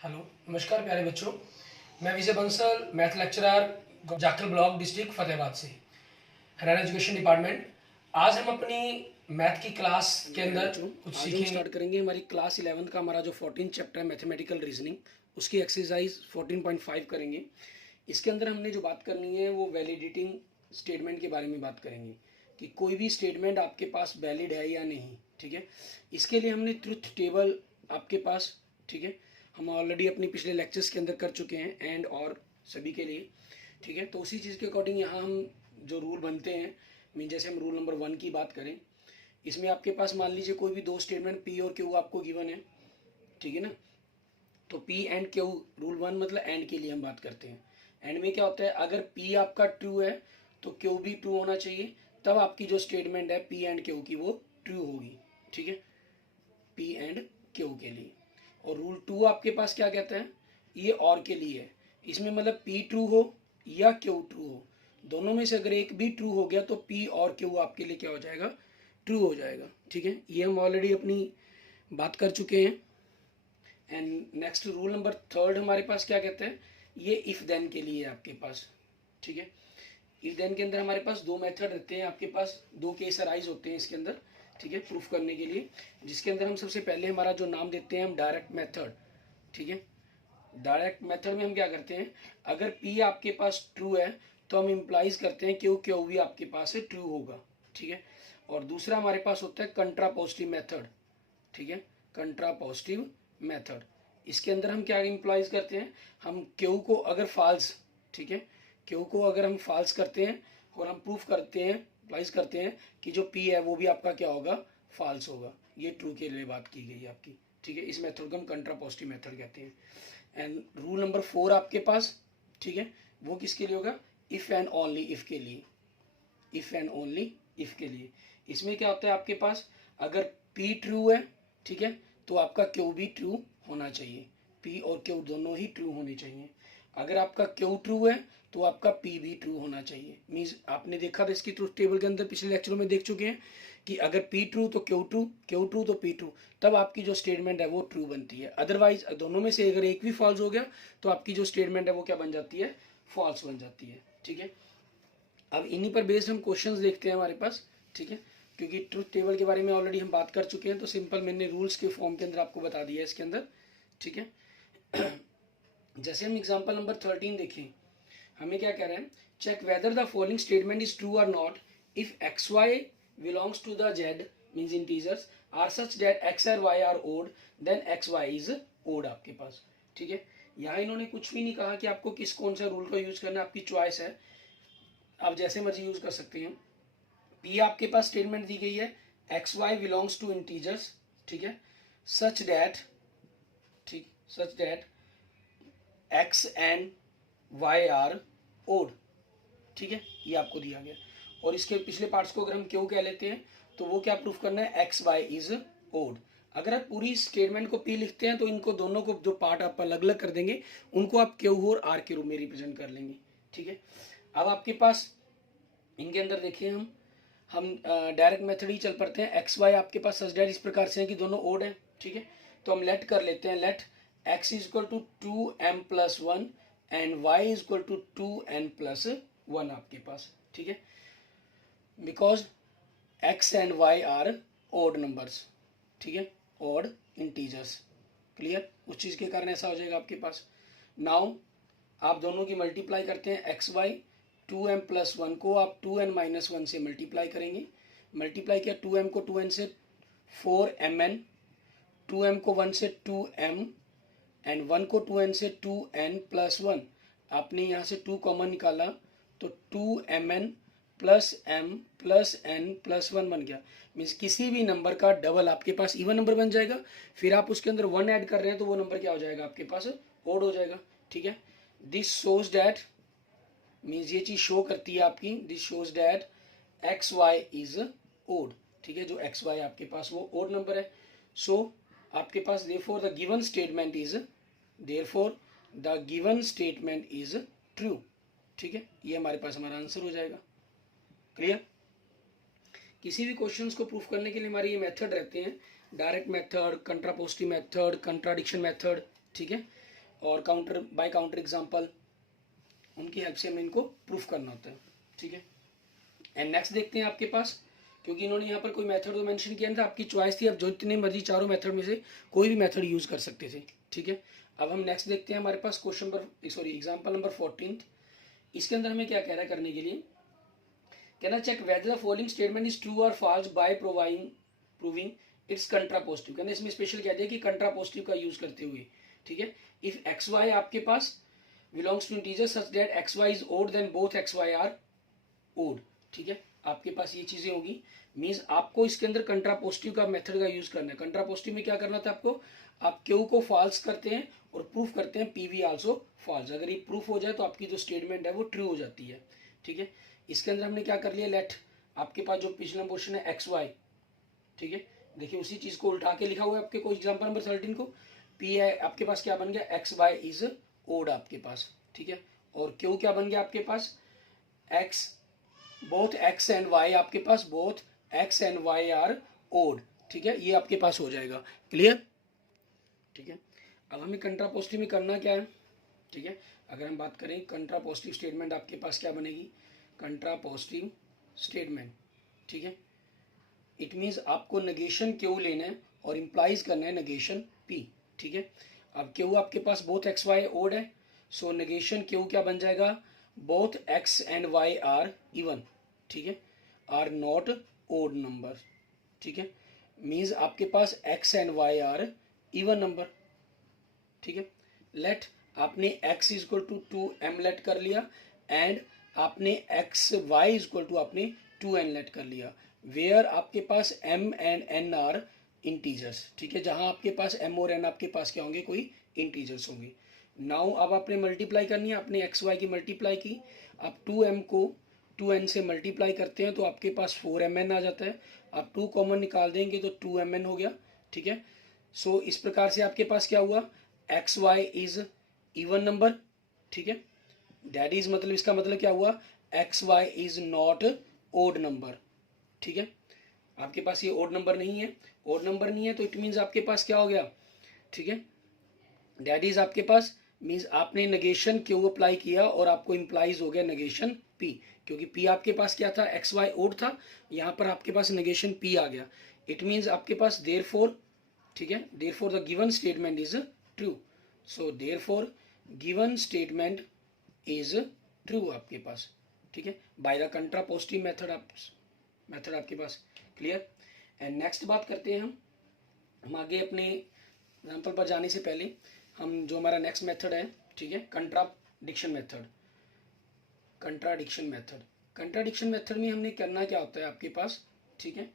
Hello, नमस्कार प्यारे बच्चों। मैं Vijay Bansal, math lecturer, Jakhal block, district Fatehabad से, हरियाणा एजुकेशन डिपार्टमेंट। आज हम अपनी मैथ की क्लास के अंदर कुछ सीखेंगे। स्टार्ट करेंगे हमारी क्लास 11 का हमारा जो 14 चैप्टर है मैथमेटिकल रीजनिंग, उसकी एक्सरसाइज 14.5 करेंगे। इसके अंदर हमने जो बात करनी है वो वैलिडिटिंग स्टेटमेंट के बारे में बात करेंगे कि कोई भी स्टेटमेंट आपके पास वैलिड है या नहीं। ठीक है, इसके लिए हमने ट्रुथ टेबल आपके पास, ठीक है, हम ऑलरेडी अपनी पिछले लेक्चर्स के अंदर कर चुके हैं एंड और सभी के लिए। ठीक है, तो उसी चीज़ के अकॉर्डिंग यहाँ हम जो रूल बनते हैं, मीन जैसे हम रूल नंबर 1 की बात करें, इसमें आपके पास मान लीजिए कोई भी दो स्टेटमेंट पी और क्यू आपको गिवन है। ठीक है ना, तो पी एंड क्यू, रूल 1 मतलब एंड के लिए हम बात करते हैं। एंड में क्या होता है, अगर पी आपका ट्रू है तो क्यू भी ट्रू होना चाहिए, तब आपकी जो स्टेटमेंट है पी एंड क्यू की वो ट्रू होगी। ठीक है, पी एंड क्यू के लिए। और रूल 2 आपके पास क्या कहता है, ये और के लिए है। इसमें मतलब पी ट्रू हो या क्यू ट्रू हो, दोनों में से अगर एक भी ट्रू हो गया तो पी और क्यू आपके लिए क्या हो जाएगा, ट्रू हो जाएगा। ठीक है, ये हम ऑलरेडी अपनी बात कर चुके हैं। एंड नेक्स्ट रूल नंबर 3 हमारे पास क्या कहते हैं, ये इफ देन के लिए आपके पास। ठीक है, इफ देन के अंदर हमारे पास दो मेथड रहते हैं, आपके पास दो केस अराइज होते हैं इसके अंदर। ठीक है, प्रूफ करने के लिए, जिसके अंदर हम सबसे पहले हमारा जो नाम देते हैं हम डायरेक्ट मेथड। ठीक है, डायरेक्ट मेथड में हम क्या करते हैं, अगर पी आपके पास ट्रू है तो हम इम्प्लाइज करते हैं क्यू क्यू भी आपके पास है ट्रू होगा। ठीक है, और दूसरा हमारे पास होता है कंट्रापोजिटिव मेथड। ठीक है, कंट्रापोजिटिव मेथड, इसके अंदर हम क्या इम्प्लाइज करते हैं, हम क्यू को अगर फॉल्स, ठीक है, क्यू को अगर हम फॉल्स करते हैं और हम प्रूफ करते हैं, इम्प्लाइज करते हैं कि जो पी है वो भी आपका क्या होगा, फॉल्स होगा। ये ट्रू के लिए बात की गई आपकी। ठीक है, इस मेथड को हम कंट्रापोजिटिव मेथड कहते हैं। एंड रूल नंबर 4 आपके पास, ठीक है, वो किसके लिए होगा, इफ एंड ओनली इफ के लिए। इफ एंड ओनली इफ के लिए, इसमें क्या होता है आपके पास, अगर पी ट्रू है, ठीक है, तो आपका क्यू भी ट्रू होना चाहिए। पी और क्यू दोनों ही ट्रू होने चाहिए। अगर आपका क्यू ट्रू है तो आपका पी भी ट्रू होना चाहिए। मीन्स आपने देखा था इसकी ट्रूथ टेबल के अंदर, पिछले लेक्चरों में देख चुके हैं कि अगर पी ट्रू तो क्यू ट्रू, क्यू ट्रू तो पी ट्रू, तब आपकी जो स्टेटमेंट है वो ट्रू बनती है। अदरवाइज दोनों में से अगर एक भी फॉल्स हो गया तो आपकी जो स्टेटमेंट है वो क्या बन जाती है, फॉल्स बन जाती है। ठीक है, अब इन्हीं पर बेस्ड हम क्वेश्चंस देखते हैं हमारे पास। ठीक है, क्योंकि ट्रुथ टेबल के बारे में ऑलरेडी हम बात कर चुके हैं, तो सिंपल मैंने रूल्स के फॉर्म के अंदर आपको बता दिया है इसके अंदर। ठीक है, जैसे हम एग्जांपल नंबर 13 देखें, हमें क्या कह रहे हैं, check whether the following statement is true और not if x y belongs to the Z means integers are such that x और y are odd then x y is odd आपके पास। ठीक है, यहाँ इन्होंने कुछ भी नहीं कहा कि आपको किस कौन सा रूल का यूज करना है, आपकी चॉइस है, आप जैसे मर्जी यूज कर सकते हैं। पी आपके पास स्टेटमेंट दी गई है, x y belongs to integers, ठीक है, सच दैट, ठीक, such that x and y are odd. ठीक है, ये आपको दिया गया। और इसके पिछले पार्ट्स को अगर हम क्यों कह लेते हैं तो वो क्या प्रूफ करना है, एक्स वाई इज ओड। अगर आप पूरी स्टेटमेंट को पी लिखते हैं तो इनको दोनों को जो पार्ट आप अलग अलग कर देंगे, उनको आप क्यू और आर के रूप में रिप्रेजेंट कर लेंगे। ठीक है, अब आपके पास इनके अंदर देखिए, हम डायरेक्ट मेथड ही चल पड़ते हैं। एक्स वाई आपके पास सच दैट इस प्रकार से है कि दोनों ओड है। ठीक है, तो हम लेट कर लेते हैं, let x is equal to 2m+1 and y is equal to 2n+1 आपके पास। ठीक है, because x and y are odd numbers. ठीक है, ओड इंटीजर्स। क्लियर, उस चीज़ के कारण ऐसा हो जाएगा आपके पास। नाउ आप दोनों की मल्टीप्लाई करते हैं, एक्स वाई 2m+1 को आप 2n-1 से मल्टीप्लाई करेंगे। मल्टीप्लाई किया 2m को 2n से 4mn, 2m को 1 से 2m एंड 1 को 2n से 2n+1। आपने यहाँ से 2 कॉमन निकाला तो 2mn plus m plus n plus 1 बन गया। मीन्स किसी भी नंबर का डबल आपके पास इवन नंबर बन जाएगा, फिर आप उसके अंदर 1 ऐड कर रहे हैं तो वो नंबर क्या हो जाएगा आपके पास, ओड हो जाएगा। ठीक है, दिस शोज डैट, मीन्स ये चीज शो करती है आपकी, this shows that x y is odd. ठीक है, जो एक्स वाई आपके पास वो ओड नंबर है। सो आपके पास therefore the given statement is, therefore the given statement is true. ठीक है, ये हमारे पास हमारा आंसर हो जाएगा। क्लियर, किसी भी क्वेश्चंस को प्रूफ करने के लिए हमारे ये मेथड रहते हैं, direct method, contrapositive method, contradiction method. ठीक है, और काउंटर बाय काउंटर एग्जांपल, उनकी हेल्प से हमें इनको प्रूफ करना होता है, ठीक है। एंड नेक्स्ट देखते हैं आपके पास, क्योंकि इन्होंने यहाँ पर कोई मेथड तो मेंशन किया नहीं था, आपकी चॉइस थी, आप जो जितने मर्जी चारों मेथड में से कोई भी मेथड यूज़ कर सकते थे, ठीक है। अब हम नेक्स्ट देखते हैं हमारे पास क्वेश्चन नंबर एग्जाम्पल नंबर 14। इसके अंदर हमें क्या कह रहा है करने के लिए, कहना check whether the following statement is true और false by proving its contrapositive. कहना इसमें स्पेशल कह दिया कि कंट्रापोजिटिव का यूज करते हुए, ठीक है। इफ एक्स वाई आपके पास belongs to integer such that x y is odd then both x y are odd, ठीक है। आपके पास ये चीजें होगी, मीन्स आपको इसके अंदर कंट्रापोजिटिव का मेथड का यूज करना है। कंट्रापोजिटिव में क्या करना था आपको, आप क्यू को फॉल्स करते हैं और प्रूफ करते हैं पी वी आल्सो फॉल्स। अगर ये प्रूफ हो जाए तो आपकी जो स्टेटमेंट है वो ट्रू हो जाती है, ठीक है। इसके अंदर हमने क्या कर लिया, लेट आपके पास जो पिछला पोर्शन है एक्स वाई, ठीक है, देखिए उसी चीज को उल्टा के लिखा हुआ है आपके को एग्जाम्पल नंबर 13 को। पी है आपके पास क्या बन गया, एक्स वाई इज ओड आपके पास, ठीक है। और क्यू क्या बन गया आपके पास, x both x and y, आपके पास both x and y are odd, ठीक है। ये आपके पास हो जाएगा, क्लियर, ठीक है। अब हमें कंट्रापोजिटिव में करना क्या है, ठीक है। अगर हम बात करें कंट्रापोजिटिव स्टेटमेंट आपके पास क्या बनेगी, कंट्रापोजिटिव स्टेटमेंट, ठीक है। इट मीन्स आपको नेगेशन क्यू लेना है और इंप्लाइज करना है नेगेशन पी, ठीक है। अब क्यू आपके पास बोथ एक्स वाई ओड है, सो नेगेशन क्यू क्या बन जाएगा, both x and y are even, ठीक है, आर नॉट ओड नंबर, ठीक है। मीन्स आपके पास x and y are even number, ठीक है। लेट आपने x is equal to 2m let कर लिया एंड आपने x y is equal to आपने 2n लेट कर लिया, वेयर आपके पास m and n are integers, ठीक है। जहां आपके पास m और n आपके पास क्या होंगे, कोई इंटीजर्स होंगे। नाउ अब आपने मल्टीप्लाई करनी है, आपने एक्स वाई की मल्टीप्लाई की, आप 2m को 2n से मल्टीप्लाई करते हैं तो आपके पास 4mn आ जाता है, आप 2 कॉमन निकाल देंगे तो 2mn हो गया, ठीक है। सो इस प्रकार से आपके पास क्या हुआ, x y is even number, ठीक है। दैट इज मतलब इसका मतलब क्या हुआ, x y is not odd number, ठीक है। आपके पास ये ओड नंबर नहीं है, ओड नंबर नहीं है तो इट मीन्स आपके पास क्या हो गया, ठीक है। दैट इज आपके पास मीन्स आपने नेगेशन क्यू अप्लाई किया और आपको इंप्लाइज हो गया नेगेशन पी, क्योंकि पी आपके पास क्या था, एक्स वाई ओड था, यहाँ पर आपके पास नेगेशन पी आ गया। इट मीन्स आपके पास देयरफॉर, ठीक है, therefore the given statement is true, so therefore given statement is true आपके पास, ठीक है, बाय द कंट्रापोजिटिव मेथड आपके पास, क्लियर। एंड नेक्स्ट बात करते हैं हम आगे अपने एग्जाम्पल पर जाने से पहले हम जो हमारा नेक्स्ट मेथड है, ठीक है, कंट्राडिक्शन मेथड में हमने करना क्या होता है आपके पास, ठीक है।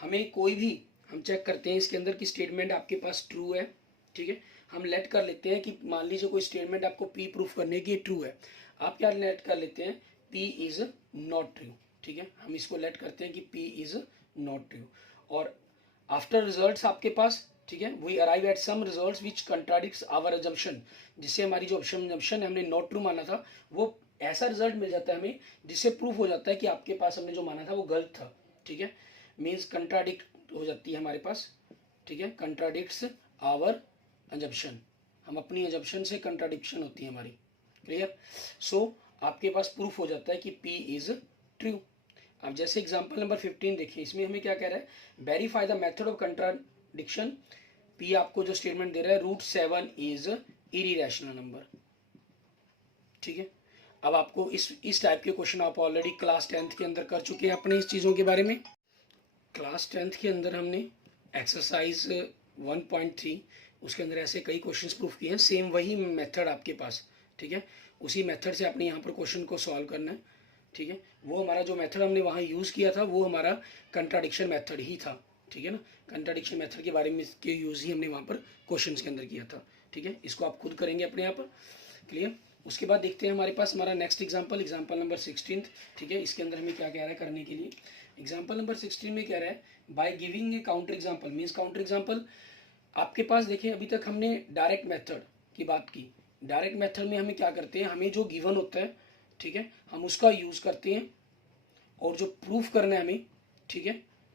हमें कोई भी हम चेक करते हैं इसके अंदर की स्टेटमेंट आपके पास ट्रू है, ठीक है। हम लेट कर लेते हैं कि मान लीजिए कोई स्टेटमेंट आपको पी प्रूफ करने की ट्रू है, आप क्या लेट कर लेते हैं, पी इज नॉट ट्रू, ठीक है। हम इसको लेट करते हैं कि पी इज नॉट ट्रू, और आफ्टर रिजल्ट्स आपके पास, ठीक है, we arrive at some results which contradicts our assumption, जिससे हमारी जो अजम्पशन हमने नॉट ट्रू माना था वो ऐसा रिजल्ट मिल जाता है हमें जिससे प्रूफ हो जाता है कि आपके पास हमने जो माना था वो गलत था, ठीक है। मीन्स कंट्राडिक्ट हो जाती है हमारे पास, ठीक है, कंट्राडिक्ट्स आवर अजम्पशन, हम अपनी अजम्पशन से कंट्राडिक्शन होती है हमारी, क्लियर। सो आपके पास प्रूफ हो जाता है कि P इज ट्रू। अब जैसे एग्जांपल नंबर 15 देखिए, इसमें हमें क्या कह रहा है, verify the method of contradiction. P आपको जो स्टेटमेंट दे रहा है, √7 इज इरेशनल नंबर, ठीक है। अब आपको इस टाइप के क्वेश्चन आप ऑलरेडी क्लास 10th के अंदर कर चुके हैं अपने इस चीज़ों के बारे में। क्लास 10th के अंदर हमने एक्सरसाइज 1.3 उसके अंदर ऐसे कई क्वेश्चंस प्रूफ किए हैं, सेम वही मेथड आपके पास, ठीक है। उसी मेथड से आपने यहाँ पर क्वेश्चन को सॉल्व करना है, ठीक है। वो हमारा जो मेथड हमने वहाँ यूज़ किया था वो हमारा कंट्राडिक्शन मेथड ही था, ठीक है ना। कंट्राडिक्शन मेथड के बारे में के यूज़ ही हमने वहाँ पर क्वेश्चन के अंदर किया था, ठीक है। इसको आप खुद करेंगे अपने यहाँ पर, क्लियर। उसके बाद देखते हैं हमारे पास हमारा नेक्स्ट एग्जाम्पल नंबर 16, ठीक है। इसके अंदर हमें क्या कह रहा है करने के लिए, एग्जाम्पल नंबर 16 में कह रहा है bye giving a counter example, means counter example आपके पास देखिए, अभी तक हमने डायरेक्ट मेथड की बात की। डायरेक्ट मेथड में हमें क्या करते हैं, हमें जो गिवन होता है, ठीक है, हम उसका यूज़ करते हैं और जो प्रूफ करना है हमें, ठीक है,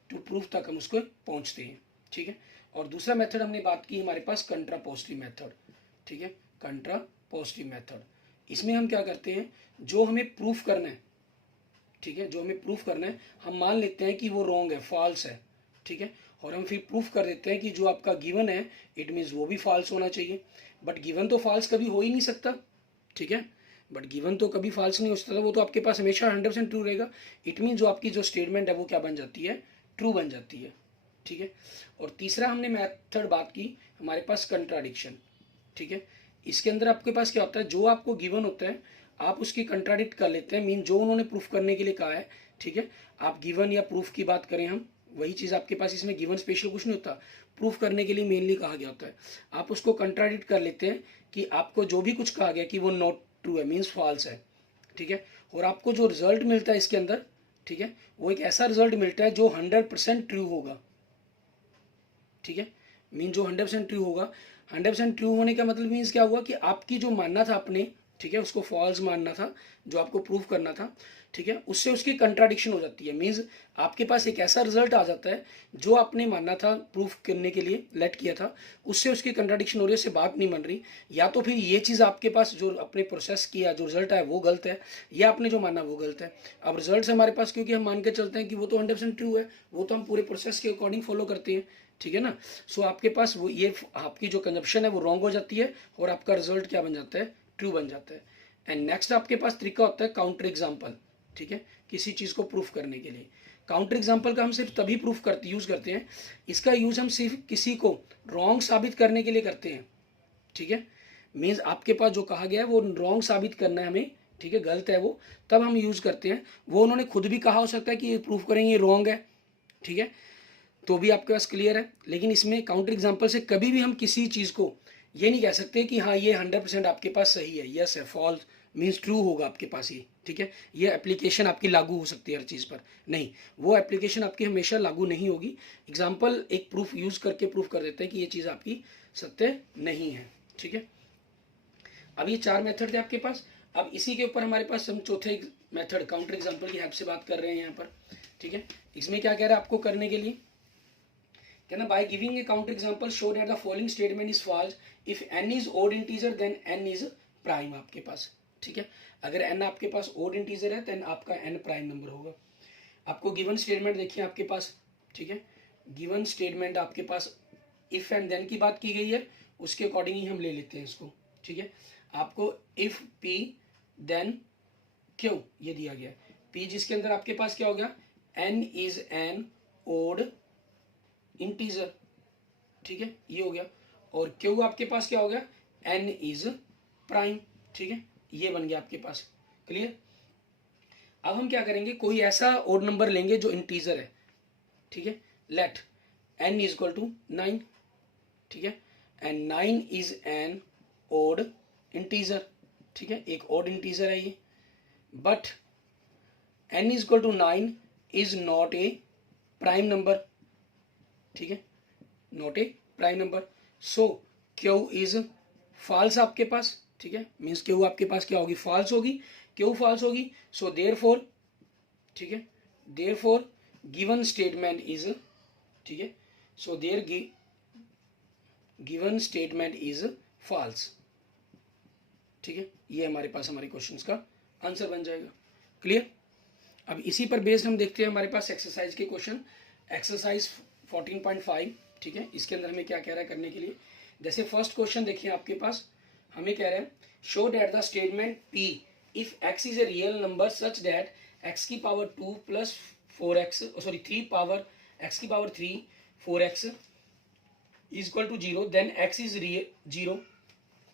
टू प्रूफ तक हम उसको पहुंचते हैं, ठीक है। और दूसरा मेथड हमने बात की हमारे पास कंट्रापोजिटिव मेथड, ठीक है। कंट्रा पॉजिटिव मेथड। इसमें हम क्या करते हैं, जो हमें प्रूफ करना है, ठीक है, जो हमें प्रूफ करना है, हम मान लेते हैं कि वो रॉन्ग है, फॉल्स है, ठीक है, और हम फिर प्रूफ कर देते हैं कि जो आपका गिवन है इट मीन्स वो भी फॉल्स होना चाहिए। बट गिवन तो फॉल्स कभी हो ही नहीं सकता, ठीक है, बट गिवन तो कभी फॉल्स नहीं हो सकता, वो तो आपके पास हमेशा 100% ट्रू रहेगा। इट मीन जो आपकी जो स्टेटमेंट है वो क्या बन जाती है, ट्रू बन जाती है, ठीक है। और तीसरा हमने मेथड बात की हमारे पास कंट्राडिक्शन, ठीक है। इसके अंदर आपके पास क्या होता है, जो आपको गिवन होता है आप उसकी कंट्राडिक्ट कर लेते हैं, मीन जो उन्होंने प्रूफ करने के लिए कहा है, ठीक है। आप गिवन या प्रूफ की बात करें, हम वही चीज़ आपके पास, इसमें गिवन स्पेशल कुछ नहीं होता, प्रूफ करने के लिए मेनली कहा गया होता है। आप उसको कंट्राडिक्ट कर लेते हैं कि आपको जो भी कुछ कहा गया कि वो नॉट ट्रू है, मीन्स फॉल्स है, ठीक है। और आपको जो रिजल्ट मिलता है इसके अंदर, ठीक है, वो एक ऐसा रिजल्ट मिलता है जो 100% ट्रू होगा, ठीक है। मीन जो 100% ट्रू होगा, 100% ट्रू होने का मतलब मीन्स क्या हुआ कि आपकी जो मानना था आपने, ठीक है, उसको फॉल्स मानना था, जो आपको प्रूफ करना था, ठीक है, उससे उसकी कंट्राडिक्शन हो जाती है। मीन्स आपके पास एक ऐसा रिजल्ट आ जाता है जो आपने मानना था, प्रूफ करने के लिए लेट किया था, उससे उसकी कंट्राडिक्शन हो रही है, उससे बात नहीं बन रही। या तो फिर ये चीज़ आपके पास जो अपने प्रोसेस किया जो रिजल्ट है वो गलत है, या आपने जो माना वो गलत है। अब रिजल्ट हमारे पास, क्योंकि हम मान के चलते हैं कि वो तो 100% ट्रू है, वो तो हम पूरे प्रोसेस के अकॉर्डिंग फॉलो करते हैं, ठीक है ना। सो आपके पास वो ये आपकी जो कंजप्शन है वो रॉन्ग हो जाती है और आपका रिजल्ट क्या बन जाता है, ट्रू बन जाता है। एंड नेक्स्ट आपके पास तरीका होता है काउंटर एग्जाम्पल, ठीक है, किसी चीज़ को प्रूफ करने के लिए। काउंटर एग्जाम्पल का हम सिर्फ तभी प्रूफ यूज़ करते हैं, इसका यूज़ हम सिर्फ किसी को रॉन्ग साबित करने के लिए करते हैं, ठीक है। मीन्स आपके पास जो कहा गया है वो रॉन्ग साबित करना है हमें, ठीक है, गलत है वो, तब हम यूज़ करते हैं। वो उन्होंने खुद भी कहा हो सकता है कि ये प्रूफ करेंगे ये रॉन्ग है, ठीक है, तो भी आपके पास क्लियर है। लेकिन इसमें काउंटर एग्जाम्पल से कभी भी हम किसी चीज़ को ये नहीं कह सकते कि हाँ ये 100% आपके पास सही है, यस है, फॉल्स मीन्स ट्रू होगा आपके पास ही, ठीक है। ये एप्लीकेशन आपकी लागू हो सकती है हर चीज़ पर, नहीं, वो एप्लीकेशन आपकी हमेशा लागू नहीं होगी। एग्जाम्पल एक प्रूफ यूज़ करके प्रूफ कर देते हैं कि ये चीज़ आपकी सत्य नहीं है, ठीक है। अब ये 4 मेथड थे आपके पास। अब इसी के ऊपर हमारे पास हम चौथे मेथड काउंटर एग्जाम्पल की हेल्प से बात कर रहे हैं यहाँ पर, ठीक है। इसमें क्या कह रहा है आपको करने के लिए, कहना by giving a counter example show that the following statement is false if n is odd integer then n is prime आपके पास, ठीक है। अगर n आपके पास ओड इंटीजर है तो आपका n प्राइम नंबर होगा। आपको गिवन स्टेटमेंट देखिए आपके पास, ठीक है, गिवन स्टेटमेंट आपके पास इफ एंड देन की बात की गई है, उसके अकॉर्डिंग ही हम ले लेते हैं इसको, ठीक है। आपको इफ p देन q ये दिया गया है, p जिसके अंदर आपके पास क्या हो गया, n is an odd integer, ठीक है, ये हो गया। और क्यू आपके पास क्या हो गया, n इज प्राइम, ठीक है, ये बन गया आपके पास, क्लियर। अब हम क्या करेंगे, कोई ऐसा ओड नंबर लेंगे जो इंटीजर है, ठीक है, let n is equal to 9, ठीक है, and 9 is an odd integer, ठीक है, एक ओड इंटीजर है ये, but n is equal to 9 is not a prime number, ठीक है, not a prime number. So q is false आपके पास, ठीक है, मीन्स क्यू आपके पास क्या होगी, फॉल्स होगी, क्यू फॉल्स होगी। सो देयरफॉर, ठीक है, देयरफॉर गिवन स्टेटमेंट इज, ठीक है, so there given statement is false, ठीक है, ये हमारे पास हमारे क्वेश्चंस का आंसर बन जाएगा, क्लियर। अब इसी पर बेस्ड हम देखते हैं हमारे पास एक्सरसाइज के क्वेश्चन, एक्सरसाइज 14.5, ठीक है। इसके अंदर हमें क्या कह रहा है करने के लिए, जैसे फर्स्ट क्वेश्चन देखिए आपके पास, हमें कह रहा है show that the statement p if x is a real number such that x की power 2 plus 4x, sorry 3 power x की power 3 4x is equal to 0 then x is 0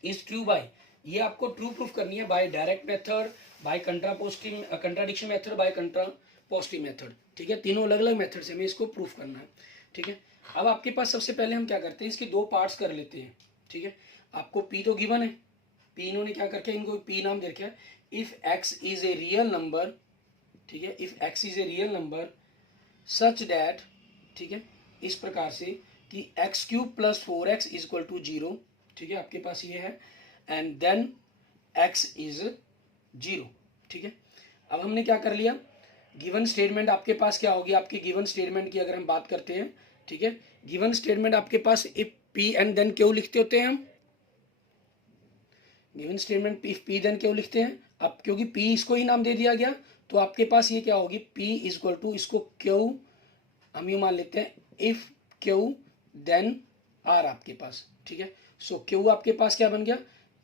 is true by, ये आपको true proof करनी है by direct method, by contradiction method, by contrapositive method, ठीक है। तीनों अलग अलग मेथड से हमें इसको प्रूफ करना है, ठीक है। अब आपके पास सबसे पहले हम क्या करते हैं, इसके दो पार्ट्स कर लेते हैं, ठीक है। आपको p तो गिवन है, p इन्होंने क्या करके इनको p नाम दे रखा है, if x is a real number, ठीक है, if x is a real number such that, ठीक है, इस प्रकार से कि x cube plus 4x is equal to 0, ठीक है, आपके पास ये है, एंड देन x इज 0, ठीक है। अब हमने क्या कर लिया, गिवन स्टेटमेंट आपके पास क्या होगी, आपकी गिवन स्टेटमेंट की अगर हम बात करते हैं, ठीक है, गिवन स्टेटमेंट आपके पास if p and then q लिखते होते हैं हम, given statement if p then q लिखते हैं। अब क्योंकि पी इसको ही नाम दे दिया गया तो आपके पास ये क्या होगी, पी इज इक्वल टू इसको क्यू हम ये मान लेते हैं, इफ क्यू देन आर आपके पास, ठीक है। सो क्यू आपके पास क्या बन गया,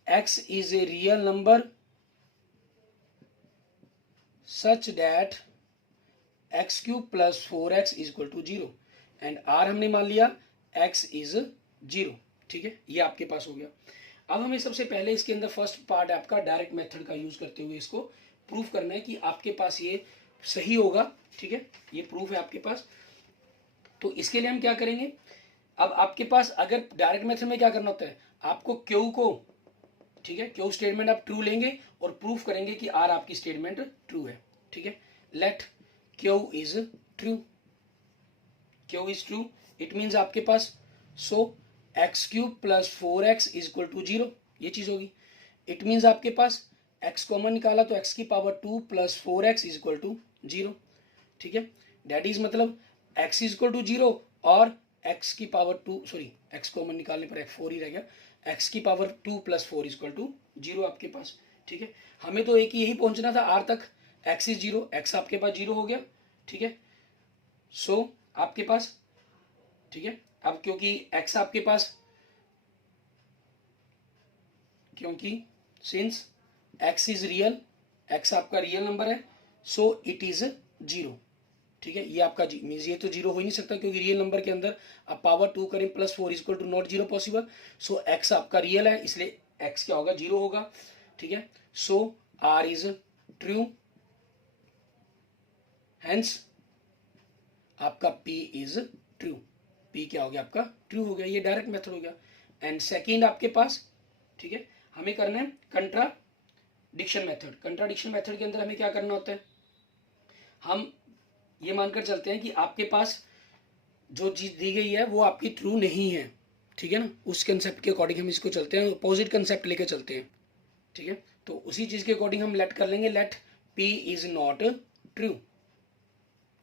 x is a real number such that x cube plus 4x is equal to 0 and r हमने मान लिया x इज 0, ठीक है। ये आपके पास हो गया। अब हमें सबसे पहले इसके अंदर फर्स्ट पार्ट आपका डायरेक्ट मेथड का यूज करते हुए इसको प्रूफ करना है कि आपके पास ये सही होगा, ठीक है। ये प्रूफ है आपके पास। तो इसके लिए हम क्या करेंगे, अब आपके पास अगर डायरेक्ट मेथड में क्या करना होता है, आपको क्यू को, ठीक है, क्यू स्टेटमेंट आप ट्रू लेंगे और प्रूफ करेंगे कि आर आपकी स्टेटमेंट ट्रू है, ठीक है। Let q is true, q is true, it means आपके पास so x cube plus 4x is equal to 0, ये चीज होगी। इट मीन्स आपके पास x कॉमन निकाला तो x की power 2 plus 4x is equal to 0, ठीक है। दैट इज मतलब x इज इक्वल टू 0 और x की पावर 2, सॉरी x कॉमन निकालने पर x 4 ही रह गया, x की power 2 plus 4 is equal to 0 आपके पास, ठीक है। हमें तो एक यही पहुंचना था r तक, x इज 0, x आपके पास 0 हो गया, ठीक है। सो आपके पास, ठीक है, अब क्योंकि x आपके पास, क्योंकि since x is real, x आपका रियल नंबर है, सो इट इज 0, ठीक है। ये आपका मीन्स ये तो 0 हो ही नहीं सकता क्योंकि रियल नंबर के अंदर आप पावर 2 करें plus 4 equal to not 0 possible. So x आपका रियल है इसलिए x क्या होगा, 0 होगा, ठीक है। So r is true, hence आपका p इज ट्रू, p क्या हो गया आपका ट्रू हो गया। ये डायरेक्ट मेथड हो गया। एंड सेकेंड आपके पास, ठीक है, हमें करना है कंट्राडिक्शन मेथड। कंट्राडिक्शन मेथड के अंदर हमें क्या करना होता है, हम ये मानकर चलते हैं कि आपके पास जो चीज दी गई है वो आपकी ट्रू नहीं है, ठीक है ना। उस कंसेप्ट के अकॉर्डिंग हम इसको चलते हैं, अपोजिट कंसेप्ट लेके चलते हैं, ठीक है। तो उसी चीज के अकॉर्डिंग हम लेट कर लेंगे, let p is not true,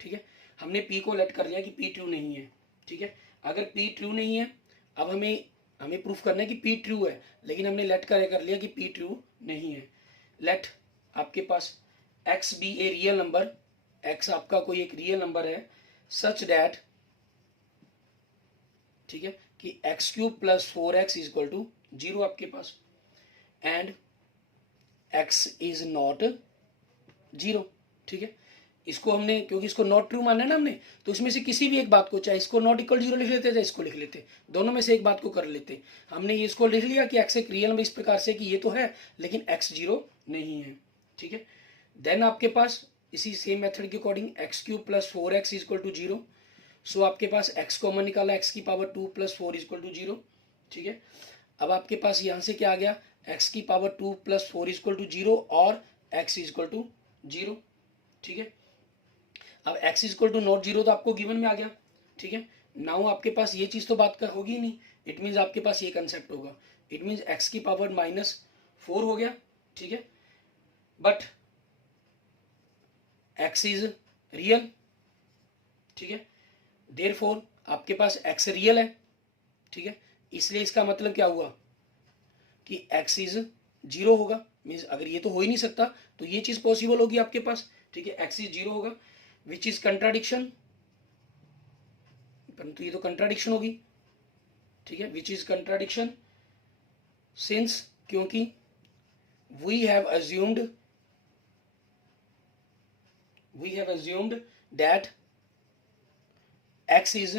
ठीक है। हमने p को लेट कर लिया कि p ट्रू नहीं है, ठीक है। अगर p ट्रू नहीं है, अब हमें प्रूफ करना है कि p ट्रू है, लेकिन हमने लेट कर लिया कि p ट्रू नहीं है। लेट आपके पास x be a real number, x आपका कोई एक रियल नंबर है, सच दैट, ठीक है, कि x cube plus 4x is equal to 0 आपके पास, एंड x इज नॉट 0, ठीक है। इसको हमने, क्योंकि इसको नॉट ट्रू माना है ना हमने, तो इसमें से किसी भी एक बात को, चाहे इसको नॉट इक्वल 0 लिख लेते, चाहे इसको लिख लेते, दोनों में से एक बात को कर लेते। हमने ये इसको लिख लिया कि x एक रियल नंबर इस प्रकार से कि ये तो है लेकिन x 0 नहीं है, ठीक है। देन आपके पास इसी सेम मेथड के according x cube plus 4x is equal to 0, so आपके पास x कॉमन निकाला, x की power 2 plus 4 is equal to 0, ठीक है। अब आपके पास यहाँ से क्या आ गया, x की power 2 plus 4 is equal to 0 और x इज इक्वल टू 0, ठीक है। अब x is equal to not 0 तो आपको गिवन में आ गया, ठीक है। नाउ आपके पास ये चीज तो बात का होगी नहीं, इट मीन्स आपके पास ये कंसेप्ट होगा, इट मीन्स x की पावर -4 हो गया, ठीक है। बट x इज रियल, ठीक है, देयरफॉर आपके पास x रियल है, ठीक है। इसलिए इसका मतलब क्या हुआ कि x इज 0 होगा, मीन्स अगर ये तो हो ही नहीं सकता तो ये चीज पॉसिबल होगी आपके पास, ठीक है, x इज 0 होगा, विच इज कंट्राडिक्शन, परंतु ये तो कंट्राडिक्शन होगी, ठीक है, विच इज कंट्राडिक्शन सिंस, क्योंकि we have assumed that x is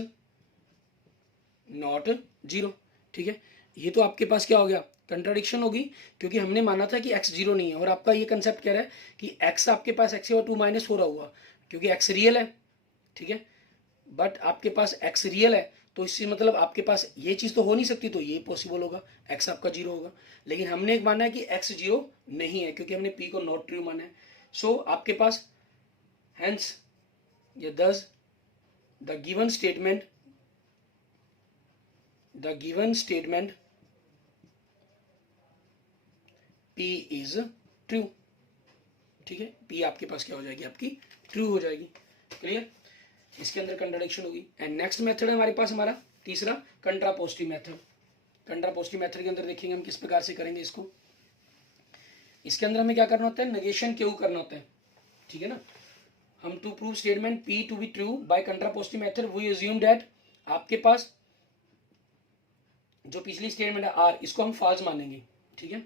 not 0, ठीक है। ये तो आपके पास क्या हो गया, कंट्राडिक्शन होगी, क्योंकि हमने माना था कि x 0 नहीं है और आपका ये कंसेप्ट कह रहा है कि x आपके पास x और 2 -4 हुआ क्योंकि x रियल है, ठीक है। बट आपके पास x रियल है तो इससे मतलब आपके पास ये चीज तो हो नहीं सकती, तो ये पॉसिबल होगा, x आपका 0 होगा। लेकिन हमने एक माना है कि x 0 नहीं है क्योंकि हमने p को नॉट ट्रू माना है। सो आपके पास hence thus the given statement p is true, ठीक है। p आपके पास क्या हो जाएगी, आपकी ट्रू हो जाएगी, क्लियर। इसके अंदर कंट्राडिक्शन होगी। एंड नेक्स्ट मेथड है हमारे पास हमारा तीसरा कंट्रापोजिटिव मेथड। कंट्रापोजिटिव मेथड के अंदर देखेंगे हम किस प्रकार से करेंगे इसको। इसके अंदर हमें क्या करना होता है, नेगेशन क्यू करना होता है, ठीक है ना। हम to prove statement p to be true by contrapositive method we assume that आपके पास जो पिछली स्टेटमेंट है आर, इसको हम फॉल्स मानेंगे, ठीक है।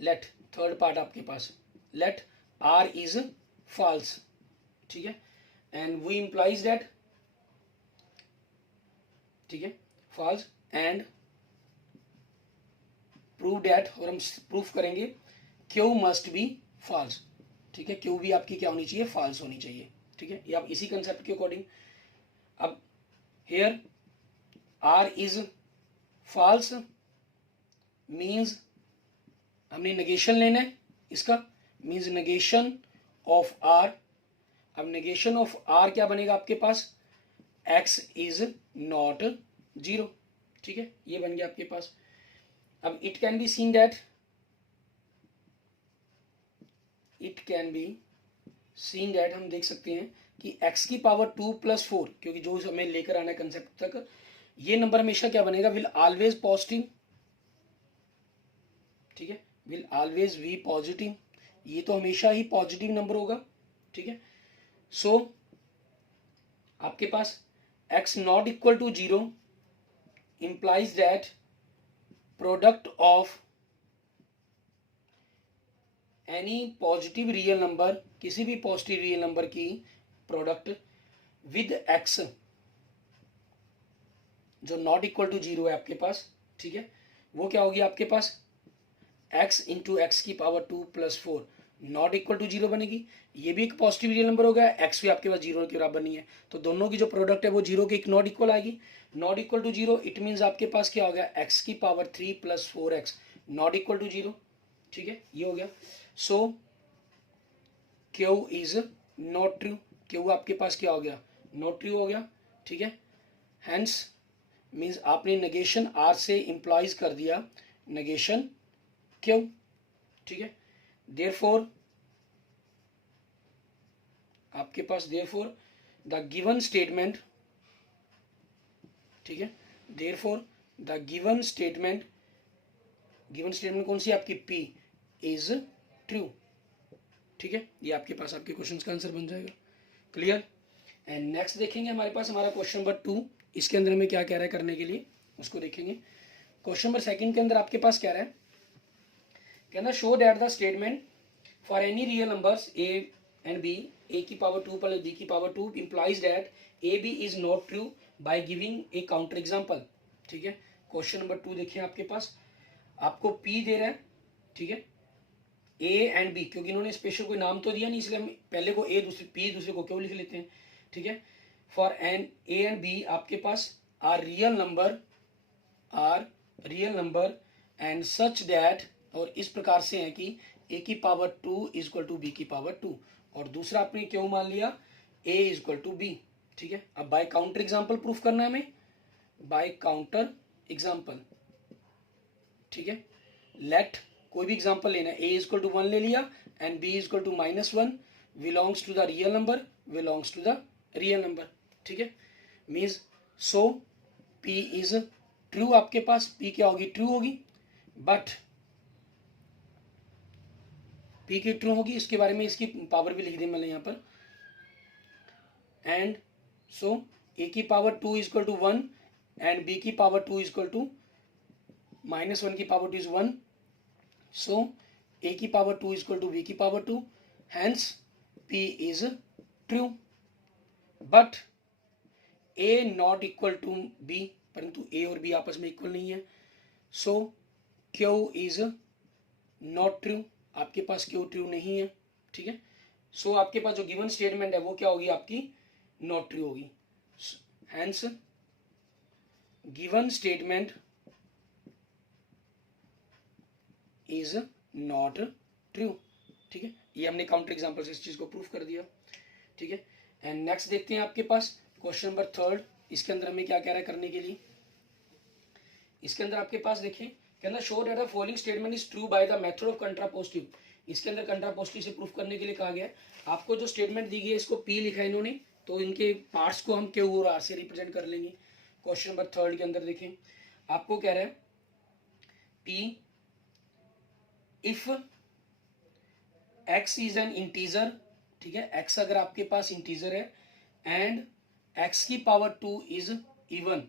लेट थर्ड पार्ट आपके पास, लेट आर इज फॉल्स, ठीक है, एंड वी इंप्लाइज दैट, ठीक है, फॉल्स एंड प्रूव दैट, और हम प्रूफ करेंगे क्यू मस्ट बी फॉल्स, ठीक है, क्यू भी आपकी क्या होनी चाहिए, फॉल्स होनी चाहिए, ठीक है। ये आप इसी कंसेप्ट के अकॉर्डिंग, अब here r is false means हमने नेगेशन लेना है इसका, मीन्स नेगेशन ऑफ आर। अब नेगेशन ऑफ आर क्या बनेगा आपके पास, एक्स इज नॉट जीरो, ठीक है, ये बन गया आपके पास। अब it can be seen that, it can be seen that हम देख सकते हैं कि x की पावर 2 + 4, क्योंकि जो हमें लेकर आना है कंसेप्ट तक, ये नंबर हमेशा क्या बनेगा, विल ऑलवेज पॉजिटिव, ठीक है, विल ऑलवेज बी पॉजिटिव, ये तो हमेशा ही पॉजिटिव नंबर होगा, ठीक है। सो आपके पास x not equal to 0 implies that product of any positive real number, किसी भी पॉजिटिव रियल नंबर की प्रोडक्ट विद x जो नॉट इक्वल टू 0 है आपके पास, ठीक है, वो क्या होगी आपके पास, x इंटू एक्स की पावर 2 + 4 नॉट इक्वल टू 0 बनेगी। ये भी एक पॉजिटिव रियल नंबर होगा, x भी आपके पास 0 के बराबर नहीं है, तो दोनों की जो प्रोडक्ट है वो 0 के एक नॉट इक्वल आएगी। Not equal to 0 it means आपके पास क्या हो गया, x की power 3 + 4x not equal to 0, ठीक है, ये हो गया। So q is not true, q आपके पास क्या हो गया, नॉट ट्रू हो गया, ठीक है। हैंस मीन्स आपने नेगेशन आर से इंप्लाइज कर दिया नेगेशन क्यू, ठीक है। देयरफॉर आपके पास देयरफॉर द गिवन स्टेटमेंट, ठीक है, देयरफॉर द गिवन स्टेटमेंट कौन सी आपकी, P इज ट्रू, ठीक है। ये आपके पास आपके क्वेश्चन का आंसर बन जाएगा, क्लियर। एंड नेक्स्ट देखेंगे हमारे पास हमारा क्वेश्चन नंबर 2, इसके अंदर हमें क्या कह रहा है करने के लिए, उसको देखेंगे। क्वेश्चन नंबर 2 के अंदर आपके पास कह रहा है, कहना show that the statement for any real numbers a and b, a की पावर 2 + b की power 2 implies that ab is not true bye giving a counter example, ठीक है। क्वेश्चन नंबर 2 देखिए आपके पास, आपको p दे रहा है, ठीक है, a एंड b, क्योंकि इन्होंने स्पेशल कोई नाम तो दिया नहीं, इसलिए हम पहले को a दूसरे p दूसरे को क्यों लिख लेते हैं, ठीक है। For an a and b आपके पास are real number and such that, और इस प्रकार से है कि a की पावर 2 = b की पावर 2, और दूसरा आपने क्यों मान लिया, a = b, ठीक है। अब बाय काउंटर एग्जांपल प्रूफ करना है हमें, बाय काउंटर एग्जांपल, ठीक है। लेट कोई भी एग्जांपल लेना है, a = 1 ले लिया and b = -1 belongs to the real number, ठीक है। Means so p is true, आपके पास p क्या होगी, ट्रू होगी, बट p की ट्रू होगी, इसके बारे में इसकी पावर भी लिख दी मैंने यहाँ पर। एंड सो a की पावर 2 = 1 एंड b की पावर 2 = -1 की पावर 2 is 1, so a की पावर 2 = b की power 2, hence p is true, but a not equal to b, परंतु a और b आपस में इक्वल नहीं है, so q is not true, आपके पास q ट्रू नहीं है, ठीक है। सो आपके पास जो गिवन स्टेटमेंट है वो क्या होगी आपकी, नॉट ट्रू होगी, hence given statement is not true, ठीक है। ये हमने काउंटर एग्जांपल से इस चीज को प्रूफ कर दिया, ठीक है। एंड नेक्स्ट देखते हैं आपके पास क्वेश्चन नंबर 3, इसके अंदर हमें क्या कह रहा है करने के लिए। इसके अंदर आपके पास देखिए, कहना show that the following statement is true by the method of contrapositive, इसके अंदर कंट्रापोजिटिव से प्रूफ करने के लिए कहा गया है। आपको जो स्टेटमेंट दी गई है इसको p लिखा है इन्होंने, तो इनके पार्ट्स को हम q और r से रिप्रेजेंट कर लेंगे। क्वेश्चन नंबर 3 के अंदर देखें, आपको कह रहा है p if x is an integer, ठीक है, x अगर आपके पास इंटीजर है एंड x की पावर 2 इज इवन,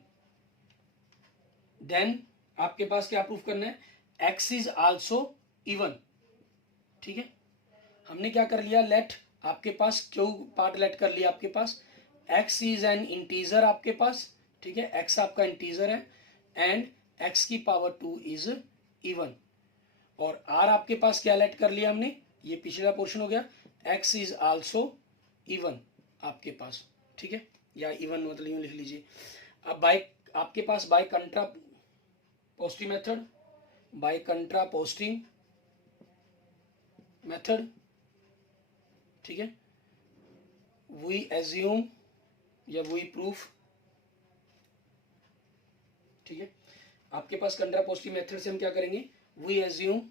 देन आपके पास क्या प्रूफ करना है, x इज आल्सो इवन। ठीक है, हमने क्या कर लिया, लेट आपके पास क्यू पार्ट लेट कर लिया आपके पास, x इज एन इंटीजर आपके पास, ठीक है, x आपका इंटीजर है एंड x की पावर 2 इज इवन, और r आपके पास क्या लेट कर लिया हमने, ये पिछला पोर्शन हो गया, x इज आल्सो इवन आपके पास, ठीक है, या इवन मतलब यूं लिख लीजिए। अब बाय आपके पास bye कंट्रा posting method, bye कंट्रा posting method, ठीक है, वी एज्यूम या वी प्रूफ, ठीक है, आपके पास कंट्रा पोस्टिंग मेथड से हम क्या करेंगे, we assume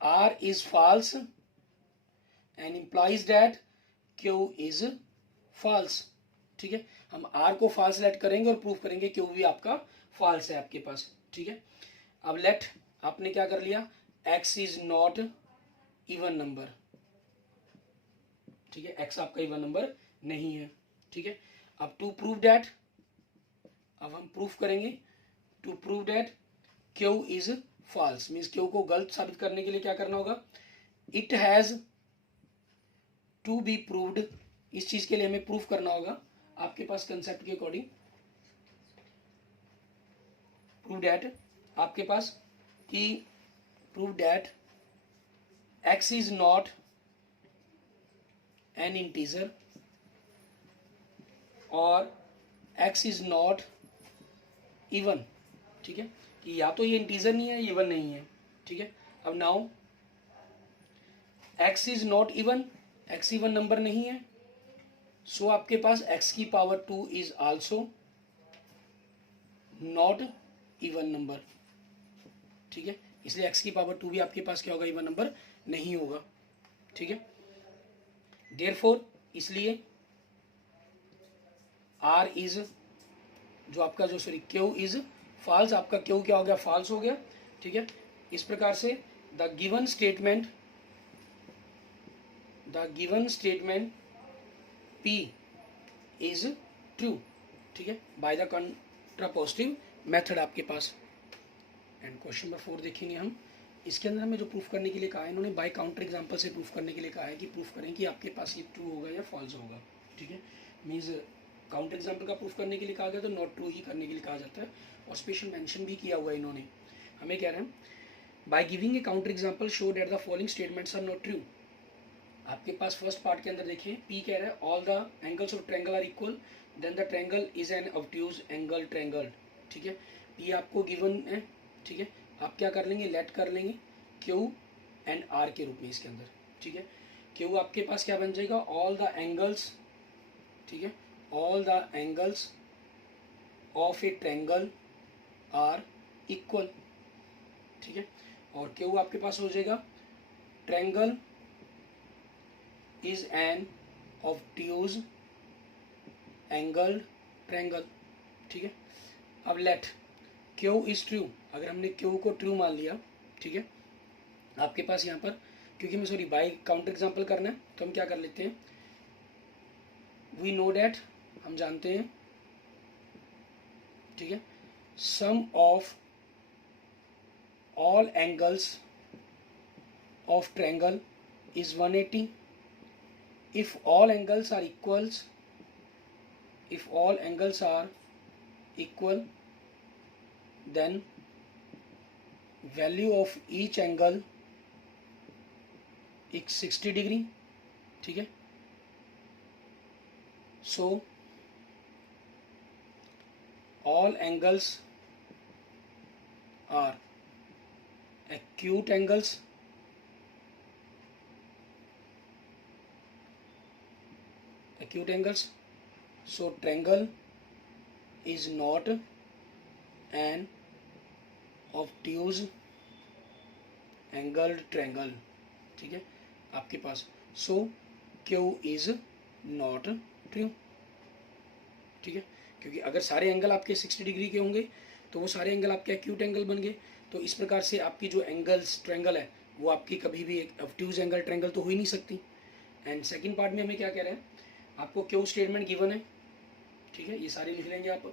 R is false and implies that Q is false, ठीक है, हम R को false लेट करेंगे और प्रूफ करेंगे Q भी आपका false है आपके पास, ठीक है। अब लेट आपने क्या कर लिया, X is not even number, ठीक है, X आपका इवन नंबर नहीं है, ठीक है। अब टू प्रूव दैट, अब हम प्रूफ करेंगे, to prove that Q is false, means q को गलत साबित करने के लिए क्या करना होगा, it has to be proved, इस चीज के लिए हमें प्रूफ करना होगा आपके पास कंसेप्ट के अकॉर्डिंग, प्रूव दैट आपके पास कि prove that x is not an integer और x इज नॉट इवन, ठीक है, कि या तो ये इंटीजर नहीं है, इवन नहीं है, ठीक है। अब now x is not even, x even number नहीं है, सो आपके पास x की power 2 is also not even number, ठीक है, इसलिए x की पावर 2 भी आपके पास क्या होगा, इवन नंबर नहीं होगा, ठीक है। देयरफॉर इसलिए r इज जो आपका जो सॉरी q इज फॉल्स, आपका क्यू क्या हो गया, फॉल्स हो गया, ठीक है। इस प्रकार से the given statement P is true, ठीक है, बाय द कंट्रापोजिटिव मेथड आपके पास। एंड क्वेश्चन नंबर 4 देखेंगे हम, इसके अंदर हमें जो प्रूफ करने के लिए कहा है, इन्होंने बाय काउंटर एग्जांपल से प्रूफ करने के लिए कहा है कि प्रूफ करें कि आपके पास ये ट्रू होगा या फॉल्स होगा, ठीक है। मीन्स काउंटर एग्जाम्पल का प्रूफ करने के लिए कहा गया तो नॉट ट्रू ही करने के लिए कहा जाता है, और स्पेशल मेंशन भी किया हुआ है इन्होंने, हमें कह रहे हैं by giving a counter example show that the following statements are not true. आपके पास फर्स्ट पार्ट के अंदर देखिए, पी कह रहा है all the angles of triangle are equal, then the triangle is an obtuse angle triangle, ठीक है, पी आपको गिवन है, ठीक है, आप क्या कर लेंगे, लेट कर लेंगे क्यू एंड आर के रूप में इसके अंदर, ठीक है। क्यू आपके पास क्या बन जाएगा, ऑल द एंगल्स, ठीक है, all the angles of a triangle are equal, ठीक है, और क्यू आपके पास हो जाएगा triangle is an obtuse angled triangle, ठीक है। अब लेट क्यू इज ट्रू, अगर हमने क्यू को ट्रू मान लिया, ठीक है, आपके पास यहाँ पर क्योंकि हमें सॉरी बाय काउंटर एग्जाम्पल करना है तो हम क्या कर लेते हैं, वी नो डैट, हम जानते हैं, ठीक है, sum of all angles of triangle is 180 if all angles are equals, if all angles are equal then value of each angle is 60 degree, ठीक है। so all angles are acute angles, so triangle is not an obtuse angled triangle, ठीक है आपके पास, so Q is not true, ठीक है, क्योंकि अगर सारे एंगल आपके 60 डिग्री के होंगे तो वो सारे एंगल आपके एक्यूट एंगल बन गए, तो इस प्रकार से आपकी जो एंगल्स ट्रायंगल है वो आपकी कभी भी एक ऑब्ट्यूज एंगल ट्रायंगल तो हो ही नहीं सकती। एंड सेकंड पार्ट में हमें क्या कह रहे हैं, आपको क्यों स्टेटमेंट गिवन है, ठीक है, ये सारे लिख लेंगे आप।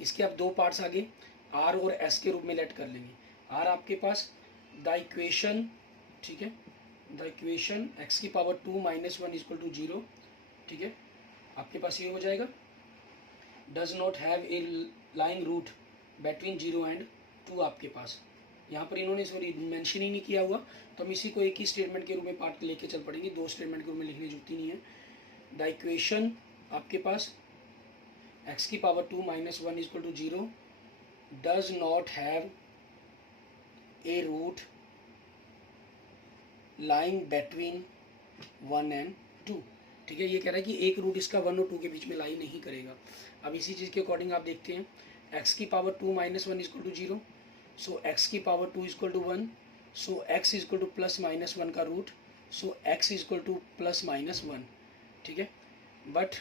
इसके आप दो पार्ट्स आगे आर और एस के रूप में लेट कर लेंगे। आर आपके पास द इक्वेशन, ठीक है, द इक्वेशन एक्स की पावर 2 माइनस 1 इक्वल टू 0, ठीक है, आपके पास ये हो जाएगा। Does not have a lying root between 0 and 2 आपके पास, यहाँ पर इन्होंने सॉरी मेंशन ही नहीं किया हुआ, तो हम इसी को एक ही स्टेटमेंट के रूप में पार्ट लेके चल पड़ेंगे, दो स्टेटमेंट के रूप में लिखने की जरूरत ही नहीं है। द इक्वेशन आपके पास एक्स की power 2 minus 1 equal to 0 does not have a root lying between 1 and 2, ठीक है, ये कह रहा है कि एक रूट इसका 1 और 2 के बीच में लाई नहीं करेगा। अब इसी चीज़ के अकॉर्डिंग आप देखते हैं एक्स की power 2 minus 1 equal to 0, so x की power 2 equal to 1, so x equal to plus minus 1 का root, so x equal to plus minus 1, ठीक है, बट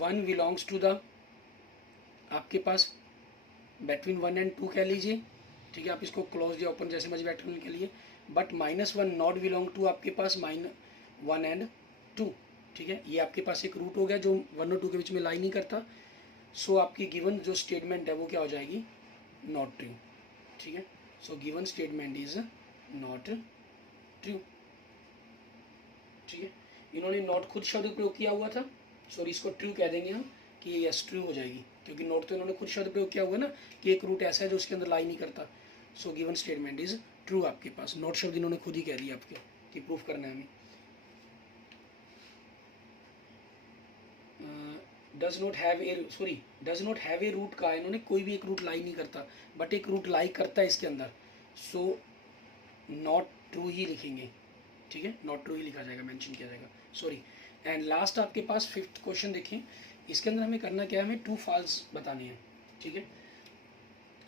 1 बिलोंग्स टू द आपके पास बिटवीन 1 एंड 2 कह लीजिए, ठीक है, आप इसको क्लोज या ओपन जैसे मर्जी बैठने के लिए, बट -1 नॉट बिलोंग टू आपके पास -1 एंड 2, ठीक है, ये आपके पास एक रूट हो गया जो 1 और 2 के बीच में लाई नहीं करता। सो आपकी गिवन जो स्टेटमेंट है वो क्या हो जाएगी, नॉट ट्रू, ठीक है, so given statement is not true, ठीक है, इन्होंने नॉट खुद शब्द प्रयोग किया हुआ था, सॉरी इसको ट्रू कह देंगे हम कि ये यस ट्रू हो जाएगी, क्योंकि नॉट तो इन्होंने खुद शब्द प्रयोग किया हुआ है ना कि एक रूट ऐसा है जो उसके अंदर लाई नहीं करता। So given statement is true आपके पास, नॉट शब्द इन्होंने खुद ही कह दिया आपके कि प्रूफ करना है हमें। Does not have a root का इन्होंने कोई भी एक रूट लाई नहीं करता, बट एक रूट लाई करता है इसके अंदर, सो नॉट ट्रू ही लिखेंगे, ठीक है, नॉट ट्रू ही लिखा जाएगा, मेंशन किया जाएगा, सॉरी। एंड लास्ट आपके पास 5th क्वेश्चन देखें, इसके अंदर हमें करना क्या है, हमें ट्रू फॉल्स बताने हैं, ठीक है,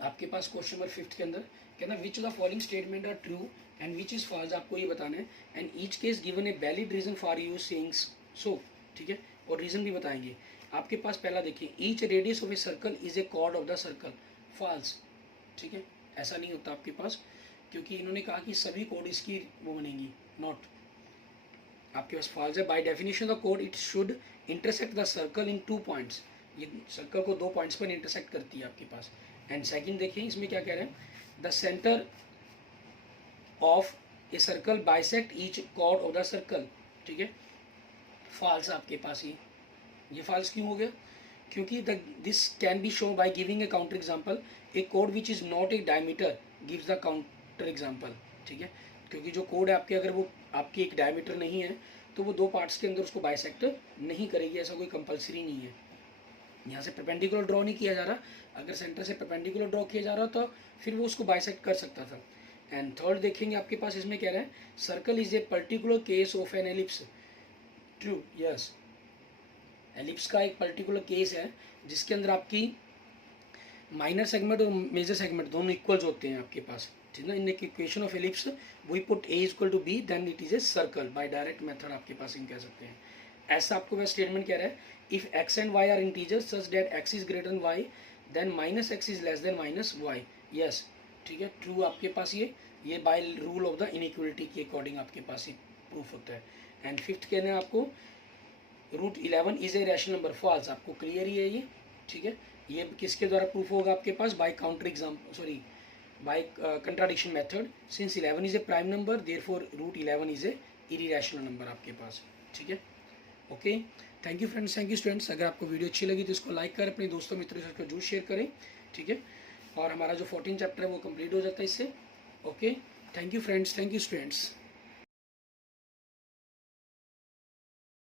आपके पास क्वेश्चन नंबर 5th के अंदर कहना which of the following statement are true and which is false, आपको ये बताना है, and each case given a valid reason for you saying so, ठीक है, और रीजन भी बताएंगे। आपके पास पहला देखिए, each radius of a circle is a chord of the circle, false, ठीक है, ऐसा नहीं होता आपके पास, क्योंकि इन्होंने कहा कि सभी कोड इसकी वो बनेंगी, नॉट, आपके पास फॉल्स है। By definition the code it should intersect the circle in 2 points, ये सर्कल को 2 पॉइंट्स पर इंटरसेक्ट करती है आपके पास। एंड सेकंड देखिए इसमें क्या कह रहे हैं, the centre of a circle bisect each chord of the circle, ठीक है, फॉल्स आपके पास ये फॉल्स क्यों हो गया, क्योंकि this can be show by giving a counter example, A code which is not A diameter gives the counter example, ठीक है, क्योंकि जो कोड है आपके अगर वो आपकी एक डायमीटर नहीं है तो वो 2 पार्ट्स के अंदर उसको बाइसेक्ट नहीं करेगी, ऐसा कोई कंपलसरी नहीं है। यहाँ से परपेंडिकुलर ड्रॉ नहीं किया जा रहा, अगर सेंटर से परपेंडिकुलर ड्रॉ किया जा रहा तो फिर वो उसको बाइसेक्ट कर सकता था। एंड थर्ड देखेंगे आपके पास इसमें कह रहा है circle is a particular case of an ellipse, true, yes, ellipse का एक पर्टिकुलर केस है जिसके अंदर आपकी माइनर सेगमेंट और मेजर सेगमेंट दोनों इक्वल्स होते हैं आपके पास, ठीक है ना। In equation of ellipse we put a equal to b then it is a circle, by direct method आपके पास इन कह सकते हैं। ऐसा आपको वह स्टेटमेंट कह रहा है, if x and y are integers such that x is greater than y then minus x is less than minus y, yes, ठीक है, ट्रू आपके पास ये by rule of the inequality के अकॉर्डिंग आपके पास ये प्रूफ होता है। एंड 5th कहना है आपको root 11 is a rational number, false, आपको क्लियर ही है ये, ठीक है, ये किसके द्वारा प्रूफ होगा आपके पास, by counter example, sorry by contradiction method, since 11 is a prime number therefore root 11 is a irrational number आपके पास, ठीक है। Okay, thank you friends, thank you students. अगर आपको वीडियो अच्छी लगी तो इसको लाइक करें, अपने दोस्तों मित्रों के साथ जरूर शेयर करें, ठीक है, और हमारा जो 14 चैप्टर है वो कंप्लीट हो जाता है इससे। Okay, thank you friends, thank you students.